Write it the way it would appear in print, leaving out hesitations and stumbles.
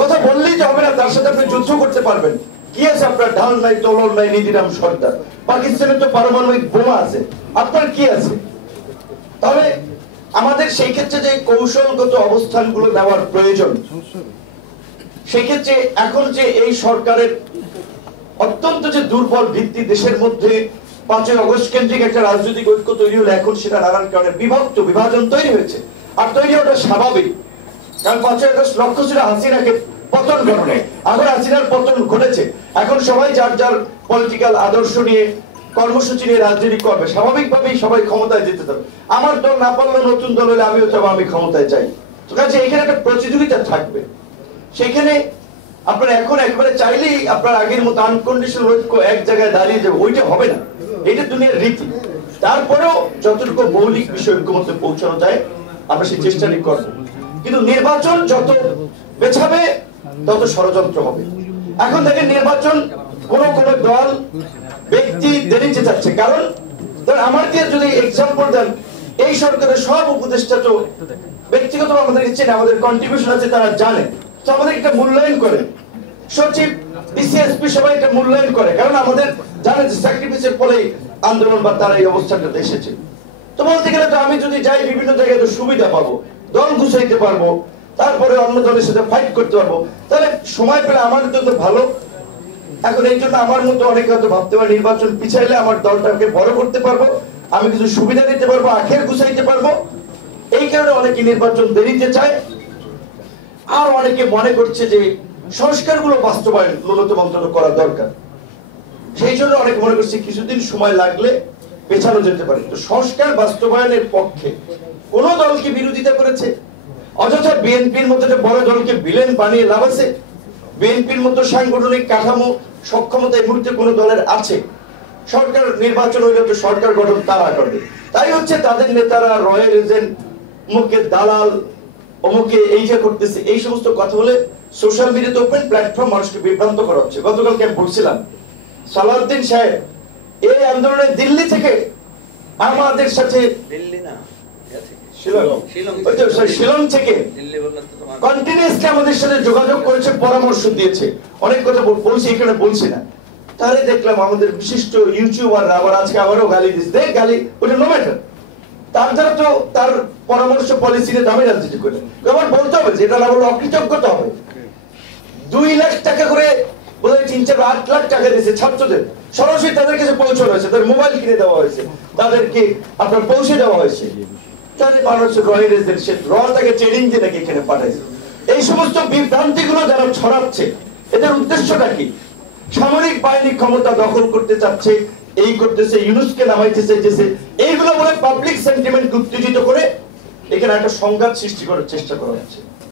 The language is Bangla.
কথা বললেই যে হবে না, তার সাথে আপনি যুদ্ধ করতে পারবেন। কি আছে আপনার? ঢাল নাই, তলোয়ার নাই, নিধিরাম সর্দার। পাকিস্তানের তো পারমাণবিক বোমা আছে, আপনার কি আছে? তবে আমাদের সেই ক্ষেত্রে যে কৌশলগত অবস্থানগুলো নেওয়ার প্রয়োজন, সেই ক্ষেত্রে এখন যে এই সরকারের অত্যন্ত যে দুর্বল ভিত্তি, দেশের মধ্যে 5ই আগস্ট কেন্দ্রিক একটা রাজনৈতিক ঐক্য তৈরি হলো, এখন সেটা নানান কারণে বিভাজন তৈরি হয়েছে। আর তৈরি হওয়াটা স্বাভাবিক, কারণ 5ই আগস্ট লক্ষ্য ছিল হাসিনাকে পতন ঘটানো। এখন হাসিনার পতন ঘটেছে, এখন সবাই যার যার পলিটিক্যাল আদর্শ নিয়ে, কর্মসূচি নিয়ে রাজনীতি করবে। স্বাভাবিকভাবেই সবাই ক্ষমতায় যেতে চাবে। আমার দল না পারলেও নতুন দল হলে আমিও চাবো আমি ক্ষমতায় চাই। তো কাজে এখানে একটা প্রতিযোগিতা থাকবে। সেখানে আপনারা এখন একবারে চাইলেই আপনার আগের মতো আনকন্ডিশনাল ঐক্য এক জায়গায় দাঁড়িয়ে যাবে, ওইটা হবে না। এটা দুনিয়ার রীতি। তারপরেও যতটুকু মৌলিক বিষয় ঐক্যমত্যে পৌঁছানো যায় আমরা সেই চেষ্টাটি করব। কিন্তু নির্বাচন যত বেছাবে তত ষড়যন্ত্র হবে। এখন দেখেন নির্বাচন কোন কোন দল ব্যক্তি দেরিতে যাচ্ছে। কারণ আমার দিয়ে যদি এক্সাম্পল দেন, এই সরকারের সব উপদেষ্টা তো ব্যক্তিগত আমাদের ইচ্ছে না, আমাদের কন্ট্রিবিউশন আছে, তারা জানে। তো আমাদের একটা মূল্যায়ন করে সচিব, ডিসিএসপি সবাই এটা মূল্যায়ন করে, কারণ আমাদের জানে যে স্যাক্রিফাইসের ফলেই আন্দোলন বা তারা এই অবস্থানটাতে এসেছে। তো বলতে গেলে তো আমি যদি যাই বিভিন্ন জায়গায় তো সুবিধা পাবো, দল গুছাইতে পারবো, তারপরে অন্য দলের সাথে ফাইট করতে পারবো, তাহলে সময় পেলে আমার জন্য ভালো। এখন এই জন্য আমার মতো অনেকে হয়তো ভাবতে পারে নির্বাচন পিছাইলে আমার দলটাকে বড় করতে পারবো, আমি কিছু সুবিধা দিতে পারবো, আখের গুছাইতে পারবো। এই কারণে অনেকে নির্বাচন দেরিতে চায়। আর অনেকে মনে করছে যে সংস্কারগুলো বাস্তবায়ন ন্যূনতম অন্তত করা দরকার। সেই জন্য অনেকে মনে করছে কিছুদিন সময় লাগলে পেছানো যেতে পারে। তো সংস্কার বাস্তবায়নের পক্ষে কোন দলকে বিরোধিতা করেছে? অযথা বিএনপির মতো একটা বড় দলকে ভিলেন বানিয়ে লাভ আছে? বিএনপির মতো সাংগঠনিক কাঠামো সক্ষমতা এই মুহূর্তে কোন দলের আছে? সরকার নির্বাচন হইলে তো সরকার গঠন তারা করবে। তাই হচ্ছে তাদের নেতারা রয়্যাল এজেন্ট, মুখে দালাল, অমুকে এই যে করতেছে, এই সমস্ত কথা বলে সোশ্যাল মিডিয়াতে ওপেন প্ল্যাটফর্ম মানুষকে বিভ্রান্ত করা হচ্ছে। গতকালকে আমি বলছিলাম সালাউদ্দিন সাহেব এই আন্দোলনে দিল্লি থেকে আমাদের সাথে, দিল্লি না শিলং থেকে কন্টিনিউয়াসলি আমাদের সাথে যোগাযোগ করেছে, পরামর্শ দিয়েছে, অনেক কথা বলছি, এখানে বলছি না। তাহলে দেখলাম আমাদের বিশিষ্ট ইউটিউবার আবার আজকে আবারও গালি দিচ্ছে। দেখ গালি, ওটা নো ম্যাটার, তার দ্বারা তো তার পরামর্শ পলিসি নিয়ে দামি রাজনীতি করে। আমার বলতে হবে যে এটা না বললে অকৃতজ্ঞতা হবে। 2 লাখ টাকা করে বোধহয় 3-4-8 লাখ টাকা দিয়েছে ছাত্রদের, সরাসরি তাদের কাছে পৌঁছানো হয়েছে, তাদের মোবাইল কিনে দেওয়া হয়েছে, তাদেরকে আপনার পৌঁছে দেওয়া হয়েছে। তাহলে মানুষ রয়ের সে তাকে ট্রেনিং দিয়ে নাকি এখানে পাঠাইছে। এই সমস্ত বিভ্রান্তিগুলো যারা ছড়াচ্ছে, এদের উদ্দেশ্যটা কি? সামরিক বাহিনী ক্ষমতা দখল করতে চাচ্ছে, এই করতেছে, ইউনুসকে নামাইতে চাইতেছে, এইগুলো বলে পাবলিক সেন্টিমেন্ট উত্তেজিত করে এখানে একটা সংঘাত সৃষ্টি করার চেষ্টা করা হচ্ছে।